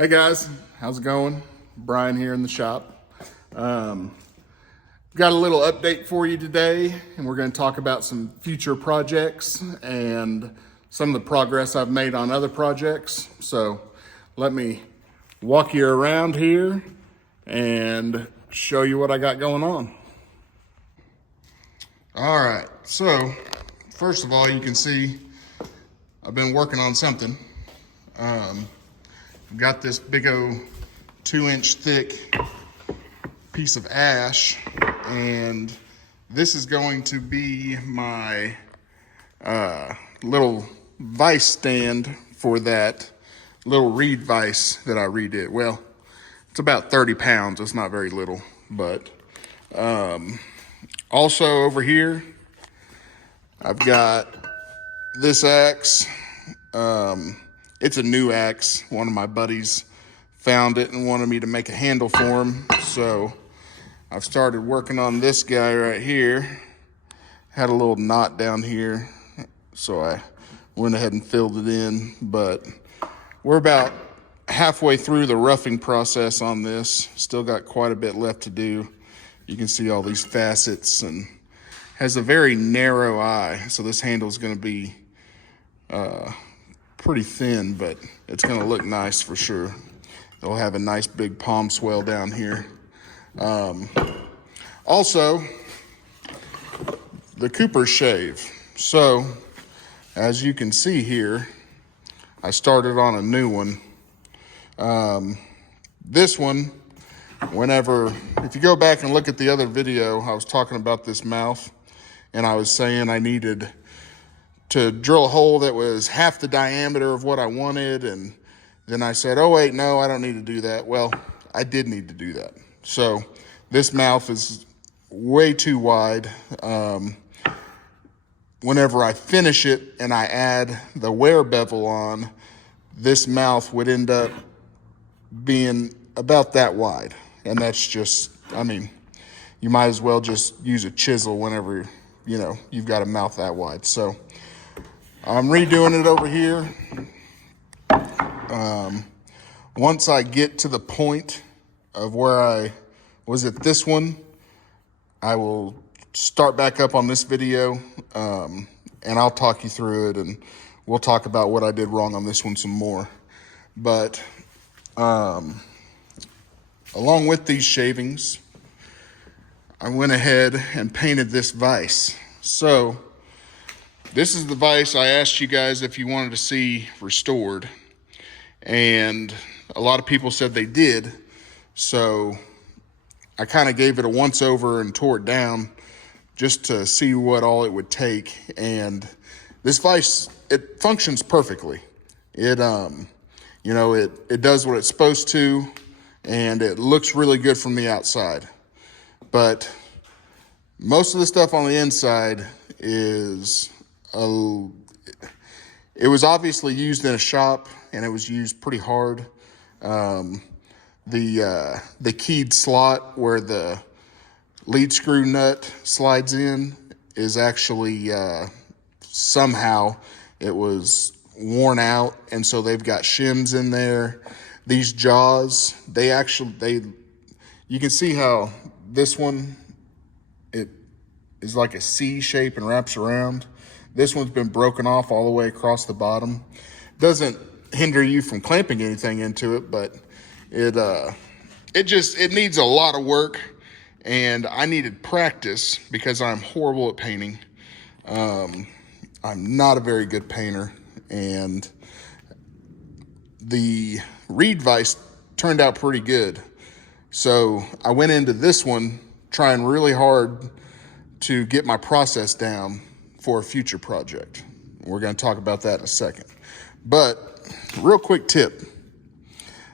Hey guys, how's it going? Brian here in the shop. Got a little update for you today, and we're going to talk about some future projects and some of the progress I've made on other projects. So let me walk you around here and show you what I got going on. All right, so first of all, you can see I've been working on something. Got this big old 2-inch thick piece of ash, and this is going to be my little vise stand for that little reed vise that I redid. Well, it's about 30 pounds. It's not very little, but also over here, I've got this axe. It's a new axe. One of my buddies found it and wanted me to make a handle for him. So I've started working on this guy right here. Had a little knot down here, so I went ahead and filled it in. But we're about halfway through the roughing process on this. Still got quite a bit left to do. You can see all these facets, and has a very narrow eye. So this handle is going to be pretty thin, but it's going to look nice for sure. It'll have a nice big palm swell down here. Also, the Cooper shave. So, as you can see here, I started on a new one. This one, if you go back and look at the other video, I was talking about this mouth, and I was saying I needed to drill a hole that was half the diameter of what I wanted, and then I said, oh wait, no, I don't need to do that. Well, I did need to do that. So this mouth is way too wide. Whenever I finish it and I add the wear bevel on, this mouth would end up being about that wide. And that's just, I mean, you might as well just use a chisel whenever, you've got a mouth that wide. So I'm redoing it over here. Once I get to the point of where I was at this one, I will start back up on this video, and I'll talk you through it, and we'll talk about what I did wrong on this one some more. But along with these shavings, I went ahead and painted this vise. So this is the vise I asked you guys if you wanted to see restored, and a lot of people said they did. So I kind of gave it a once over and tore it down just to see what all it would take. And this vise, it functions perfectly. It does what it's supposed to, and it looks really good from the outside. But most of the stuff on the inside is it was obviously used in a shop, and it was used pretty hard. The keyed slot where the lead screw nut slides in is actually somehow it was worn out, and so they've got shims in there. These jaws, you can see how this one, it is like a C shape and wraps around. This one's been broken off all the way across the bottom. Doesn't hinder you from clamping anything into it, but it needs a lot of work, and I needed practice because I'm horrible at painting. I'm not a very good painter, and the reed vise turned out pretty good. So I went into this one trying really hard to get my process down for a future project. We're going to talk about that in a second. But real quick tip.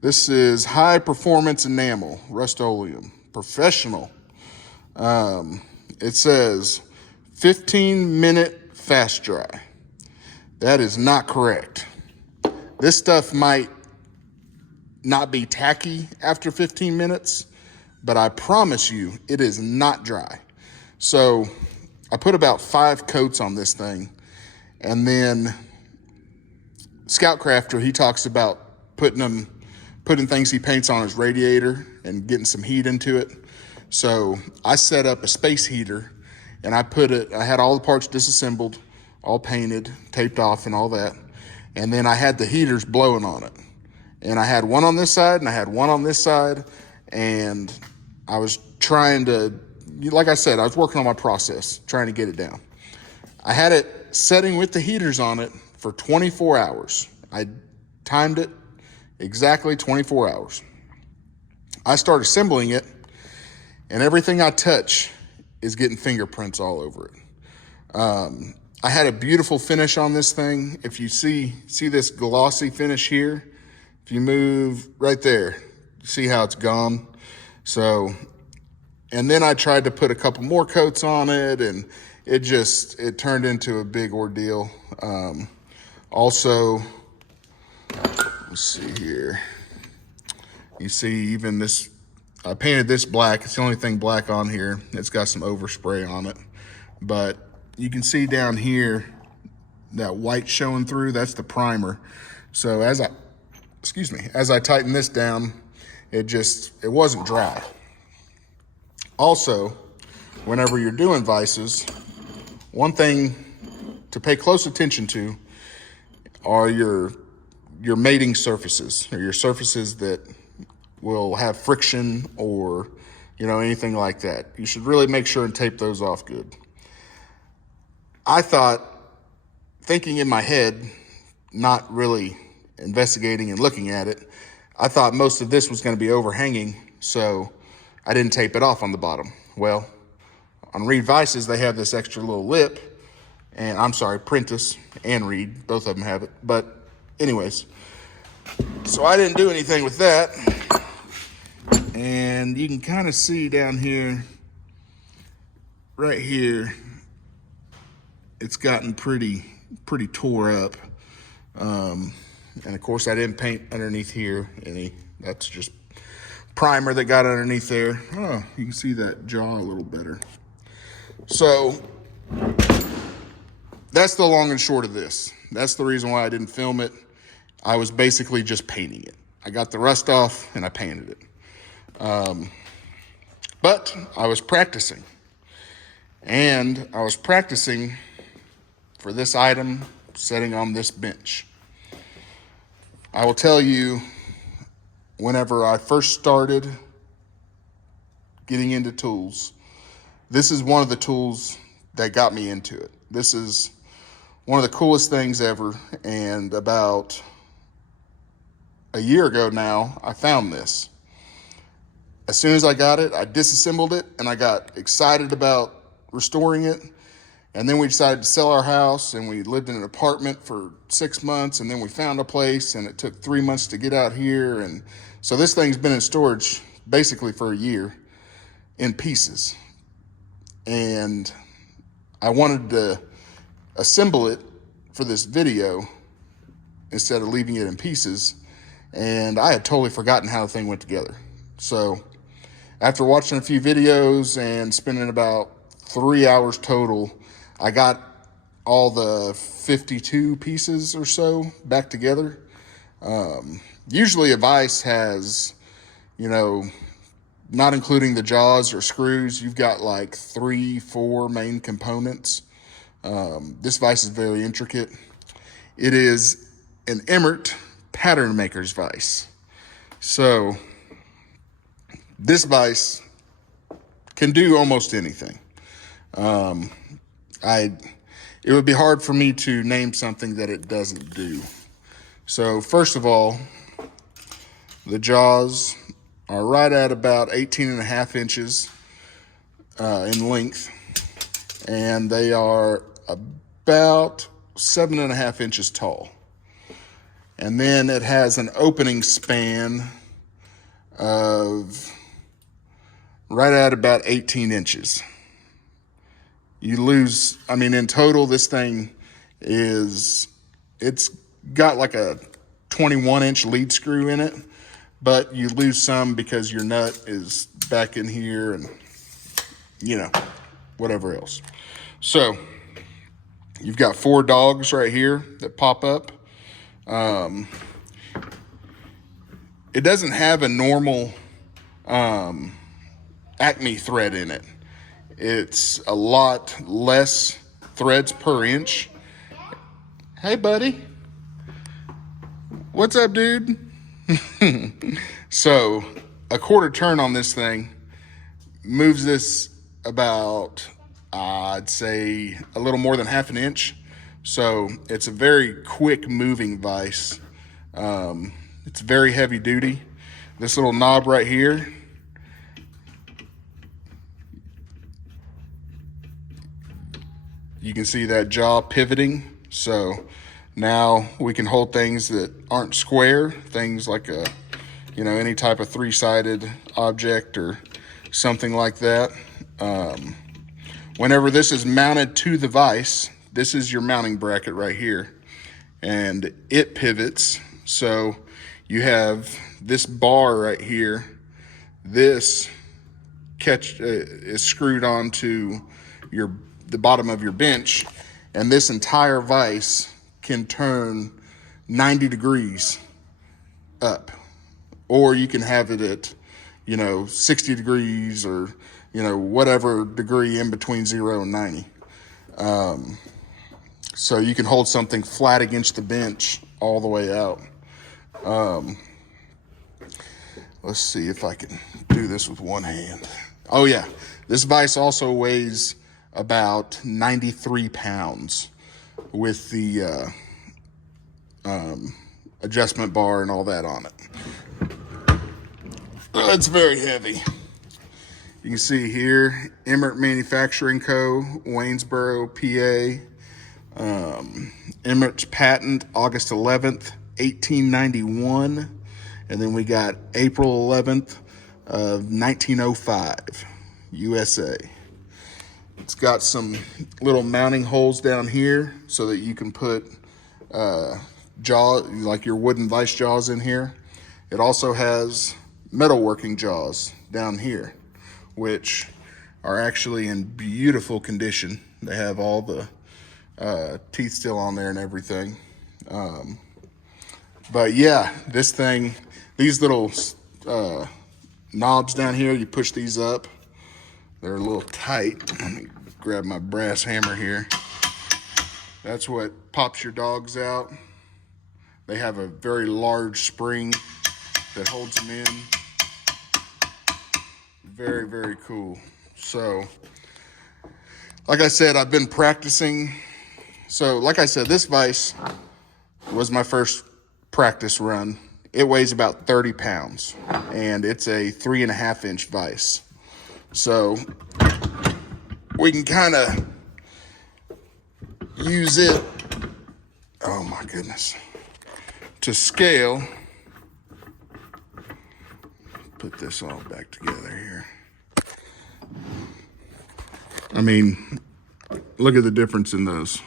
This is high performance enamel, Rust-Oleum, professional. It says 15-minute fast dry. That is not correct. This stuff might not be tacky after 15 minutes, but I promise you it is not dry. So I put about 5 coats on this thing, and then Scout Crafter, he talks about putting putting things he paints on his radiator and getting some heat into it. So I set up a space heater, and I had all the parts disassembled, all painted, taped off and all that. And then I had the heaters blowing on it. And I had one on this side and I had one on this side. And I was trying to, like I said, I was working on my process, trying to get it down. I had it setting with the heaters on it for 24 hours. I timed it exactly 24 hours. I start assembling it, and everything I touch is getting fingerprints all over it. I had a beautiful finish on this thing. If you see this glossy finish here, if you move right there, see how it's gone. So, and then I tried to put a couple more coats on it, and it turned into a big ordeal. Also, let's see here. You see even this, I painted this black. It's the only thing black on here. It's got some overspray on it. But you can see down here, that white showing through, that's the primer. So as I tighten this down, it wasn't dry. Also, whenever you're doing vices, one thing to pay close attention to are your mating surfaces, or your surfaces that will have friction or, anything like that. You should really make sure and tape those off good. I thought, thinking in my head, not really investigating and looking at it, I thought most of this was going to be overhanging, so I didn't tape it off on the bottom. Well, on Reed Vises, they have this extra little lip, and I'm sorry, Prentice and Reed, both of them have it. But anyways, so I didn't do anything with that. And you can kind of see down here, right here, it's gotten pretty tore up. And of course I didn't paint underneath here any. That's just primer that got underneath there. Oh, you can see that jaw a little better. So that's the long and short of this. That's the reason why I didn't film it. I was basically just painting it. I got the rust off and I painted it. But I was practicing. And I was practicing for this item sitting on this bench. I will tell you, whenever I first started getting into tools, this is one of the tools that got me into it. This is one of the coolest things ever. And about a year ago now, I found this. As soon as I got it, I disassembled it and I got excited about restoring it. And then we decided to sell our house, and we lived in an apartment for 6 months, and then we found a place, and it took 3 months to get out here. And so this thing's been in storage basically for a year in pieces. And I wanted to assemble it for this video instead of leaving it in pieces. And I had totally forgotten how the thing went together. So after watching a few videos and spending about 3 hours total, I got all the 52 pieces or so back together. Usually a vise has, not including the jaws or screws, you've got like 3-4 main components. This vise is very intricate. It is an Emmert pattern maker's vise. So this vise can do almost anything. It would be hard for me to name something that it doesn't do. So first of all, the jaws are right at about 18.5 inches in length, and they are about 7.5 inches tall. And then it has an opening span of right at about 18 inches. You lose, in total, this thing it's got like a 21-inch lead screw in it, but you lose some because your nut is back in here and, whatever else. So you've got 4 dogs right here that pop up. it doesn't have a normal Acme thread in it. It's a lot less threads per inch. Hey, buddy. What's up, dude? So a quarter turn on this thing moves this about, I'd say, a little more than half an inch. So it's a very quick moving vise. It's very heavy duty. This little knob right here, you can see that jaw pivoting. So now we can hold things that aren't square, things like any type of three-sided object or something like that. Whenever this is mounted to the vise, this is your mounting bracket right here, and it pivots. So you have this bar right here. This is screwed onto the bottom of your bench, and this entire vise can turn 90 degrees up, or you can have it at 60 degrees, or whatever degree in between 0 and 90. So you can hold something flat against the bench all the way out. Let's see if I can do this with one hand. Oh yeah, this vise also weighs about 93 pounds with the adjustment bar and all that on it. It's very heavy. You can see here, Emmert Manufacturing Co., Waynesboro, PA. Emmert's patent, August 11th, 1891. And then we got April 11th of 1905, USA. It's got some little mounting holes down here so that you can put like your wooden vise jaws in here. It also has metalworking jaws down here, which are actually in beautiful condition. They have all the teeth still on there and everything. But yeah, this thing, these little knobs down here, you push these up. They're a little tight. Let me grab my brass hammer here. That's what pops your dogs out. They have a very large spring that holds them in. Very, very cool. So, like I said, I've been practicing. So, like I said, this vise was my first practice run. It weighs about 30 pounds, and it's a 3.5 inch vise. So, we can kind of use it, oh my goodness, to scale. Put this all back together here. I mean, look at the difference in those.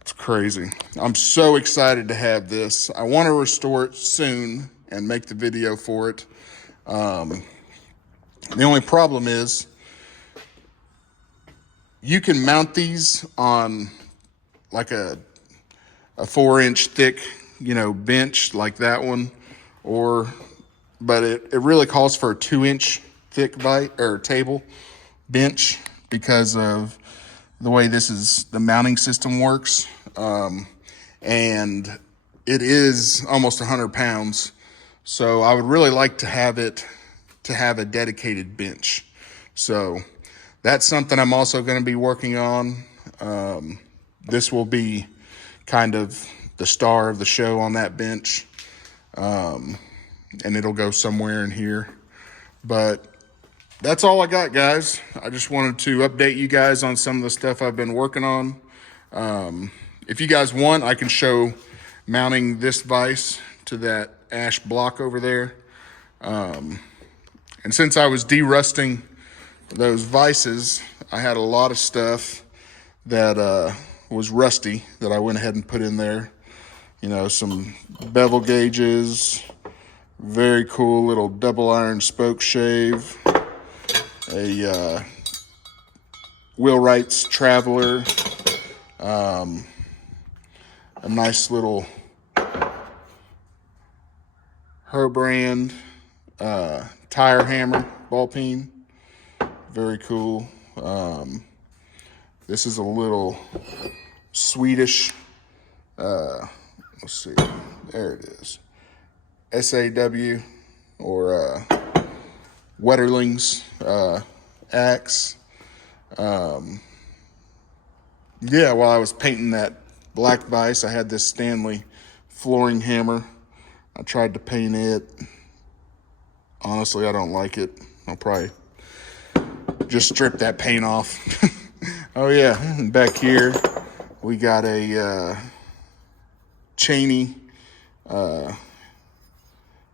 It's crazy. I'm so excited to have this. I want to restore it soon and make the video for it. The only problem is you can mount these on like a 4-inch thick, bench like that one, but it really calls for a 2-inch thick table bench because of the way the mounting system works. And it is almost 100 pounds. So I would really like to have a dedicated bench. So that's something I'm also going to be working on. This will be kind of the star of the show on that bench. And it'll go somewhere in here. But that's all I got, guys. I just wanted to update you guys on some of the stuff I've been working on. If you guys want, I can show mounting this vise to that ash block over there. And since I was derusting those vices, I had a lot of stuff that was rusty that I went ahead and put in there. Some bevel gauges, very cool little double iron spoke shave, a Wheelwright's Traveler, a nice little Her brand tire hammer ball peen. Very cool. This is a little Swedish, let's see, there it is. SAW or Wetterling's axe. Yeah, while I was painting that black vise, I had this Stanley flooring hammer. I tried to paint it. Honestly, I don't like it. I'll probably just strip that paint off. Oh yeah, and back here we got a Cheney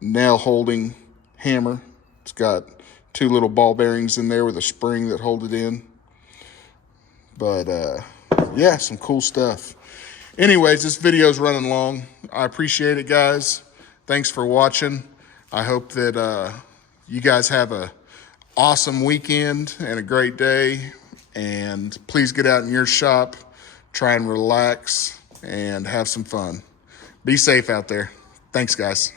nail holding hammer. It's got 2 little ball bearings in there with a spring that hold it in. But yeah, some cool stuff. Anyways, this video is running long. I appreciate it, guys. Thanks for watching. I hope that you guys have a awesome weekend and a great day. And please get out in your shop, try and relax and have some fun. Be safe out there. Thanks, guys.